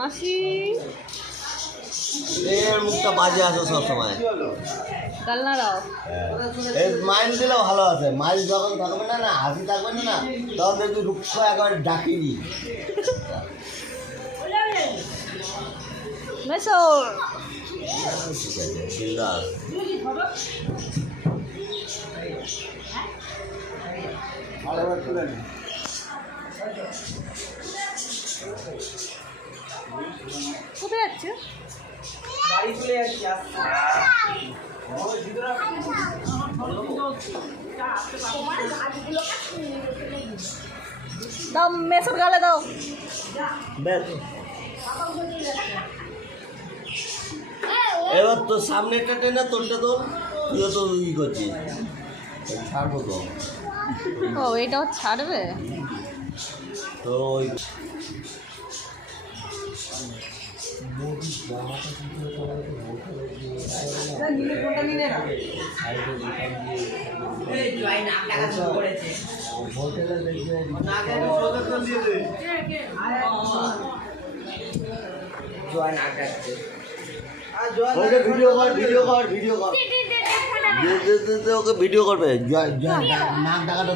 মাসি এর মুখটা বাজে আছে সবসময়। কালনা রাও এই মাইন্ড দিলেও ভালো আছে। মাইল যখন থাকবে না, না হাসি থাকবে না, না তখন দেখবি রুক্ষ একেবারে ডাকিনি। মেসর ঠিক আছে, বিন্দাস। কোথায় যাচ্ছে? বাড়ি চলে যাচ্ছি। দাও মেসর গালে দাও। এবার তো সামনেটা টেনে তোরটা তোর, তুইও তো ই করছিস। ছাড়বো তো। ও এটাও ছাড়বে? তো ওই ভিডিও কর, ভিডিও কর, ভিডিও কর, ওকে ভিডিও করবে। নাক ডাকাটা